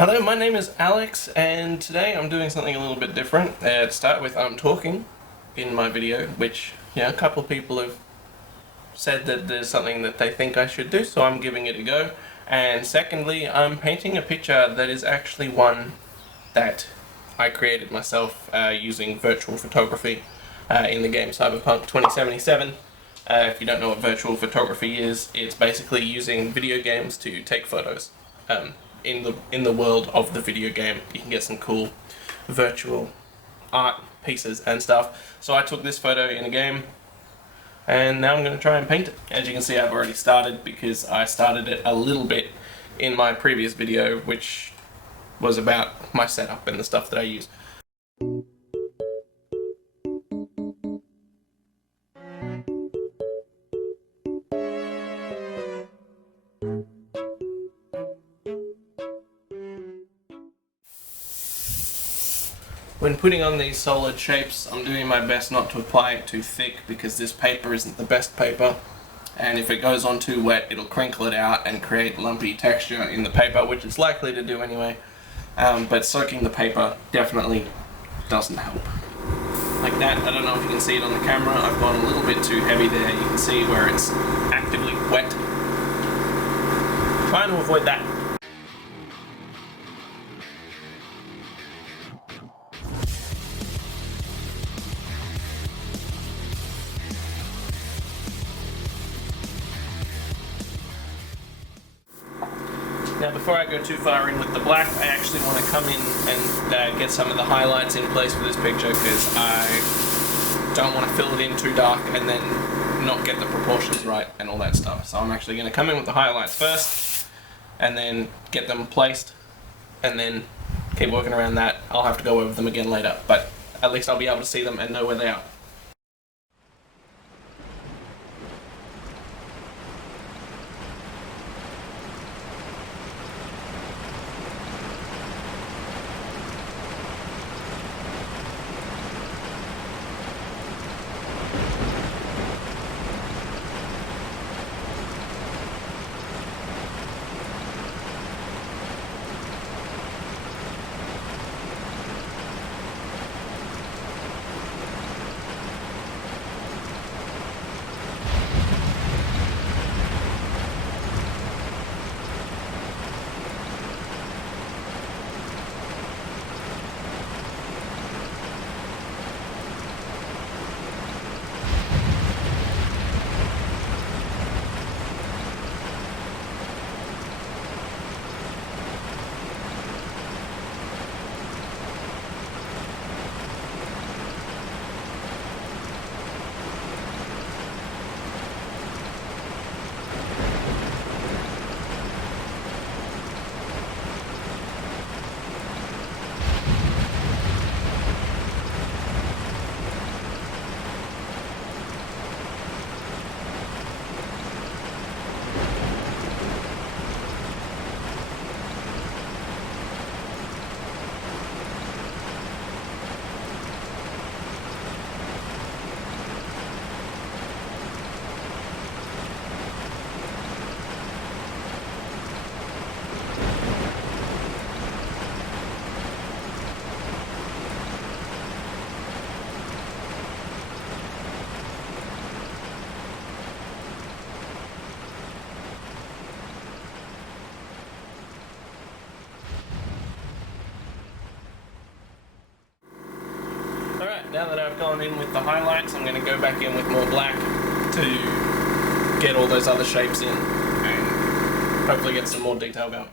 Hello, my name is Alex, and today I'm doing something a little bit different. To start with, I'm talking in my video, which, a couple of people have said that there's something that they think I should do, so I'm giving it a go. And secondly, I'm painting a picture that is actually one that I created myself using virtual photography in the game Cyberpunk 2077. If you don't know what virtual photography is, it's basically using video games to take photos. In the world of the video game, you can get some cool virtual art pieces and stuff. So I took this photo in a game, and now I'm going to try and paint it. As you can see, I've already started because I started it a little bit in my previous video, which was about my setup and the stuff that I use. When putting on these solid shapes, I'm doing my best not to apply it too thick because this paper isn't the best paper, and if it goes on too wet it'll crinkle it out and create lumpy texture in the paper, which it's likely to do anyway, but soaking the paper definitely doesn't help. Like that. I don't know if you can see it on the camera, I've gone a little bit too heavy there. You can see where it's actively wet. Trying to avoid that. Now before I go too far in with the black, I actually want to come in and get some of the highlights in place for this picture, because I don't want to fill it in too dark and then not get the proportions right and all that stuff. So I'm actually going to come in with the highlights first and then get them placed and then keep working around that. I'll have to go over them again later, but at least I'll be able to see them and know where they are. Now that I've gone in with the highlights, I'm going to go back in with more black to get all those other shapes in and hopefully get some more detail going.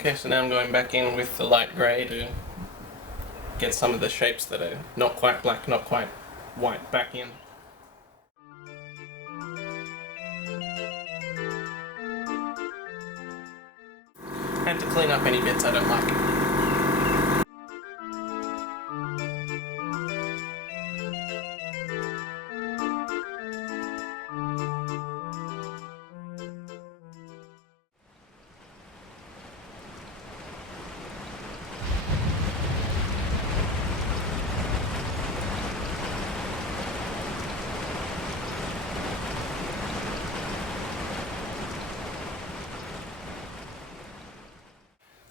Okay, so now I'm going back in with the light grey to get some of the shapes that are not quite black, not quite white back in. And to clean up any bits I don't like.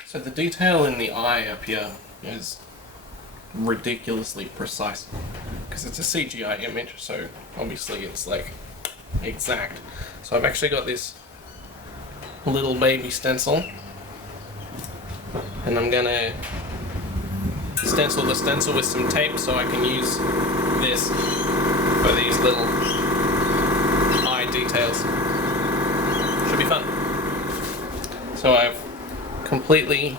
So the detail in the eye up here is ridiculously precise because it's a CGI image, so obviously it's like exact. So I've actually got this little baby stencil and I'm gonna stencil the stencil with some tape so I can use this for these little eye details. Should be fun. So I've completely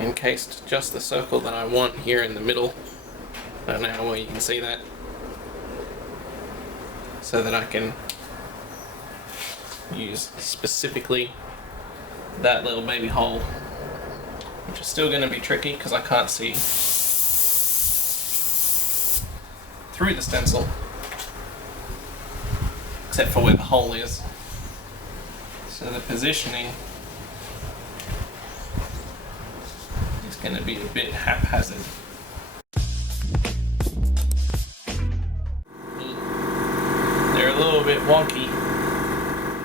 encased just the circle that I want here in the middle. I don't know how well you can see that. So that I can use specifically that little baby hole, which is still going to be tricky because I can't see through the stencil except for where the hole is. So the positioning is going to be a bit haphazard. They're a little bit wonky.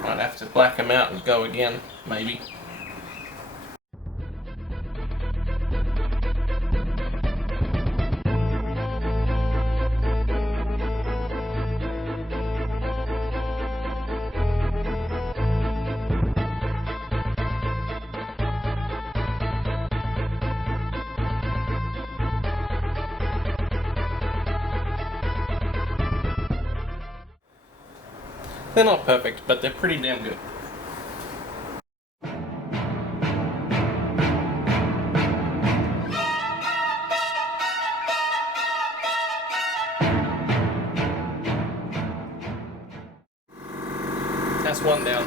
Might have to black them out and go again, maybe. They're not perfect, but they're pretty damn good. That's one down.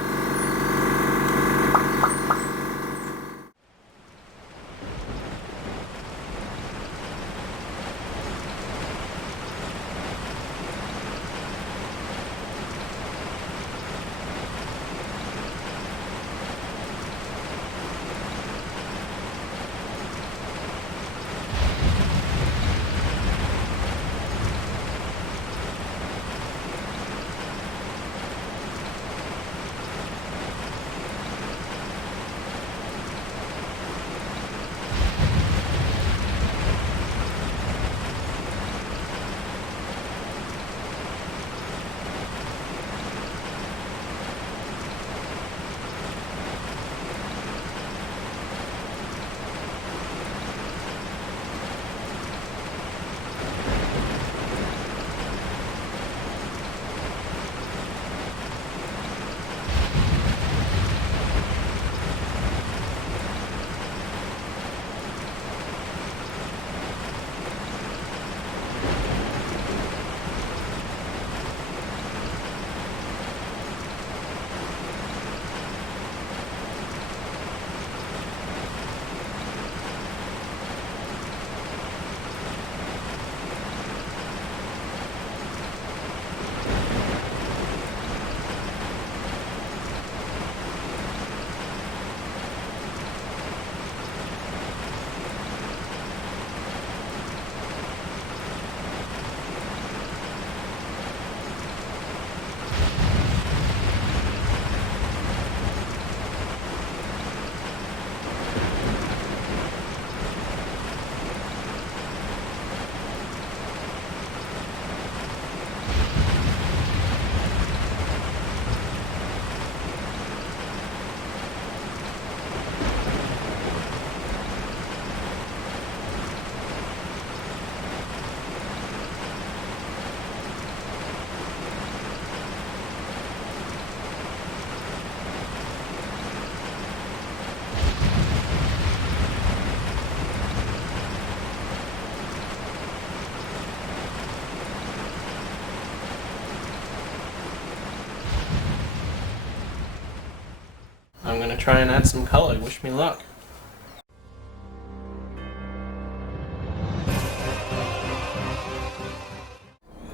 gonna try and add some colour. Wish me luck.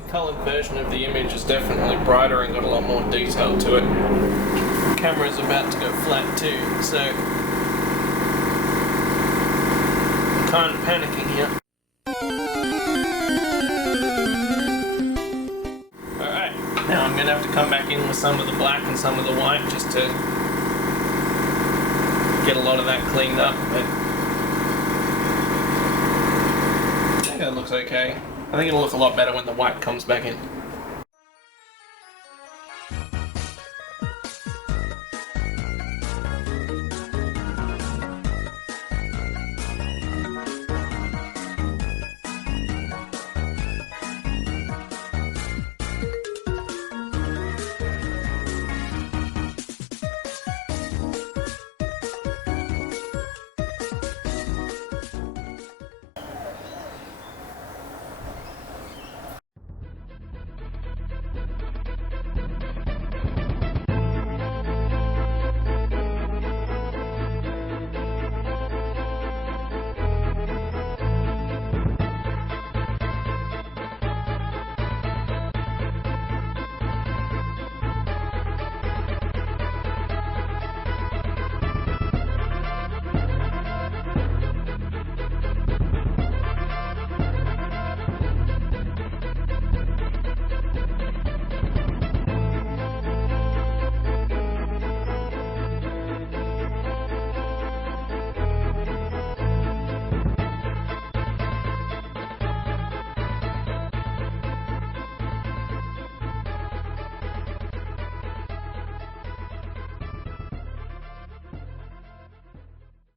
The coloured version of the image is definitely brighter and got a lot more detail to it. The camera's about to go flat too, so I'm kind of panicking here. Alright, now I'm gonna have to come back in with some of the black and some of the white just to get a lot of that cleaned up, but I think that looks okay. I think it'll look a lot better when the white comes back in.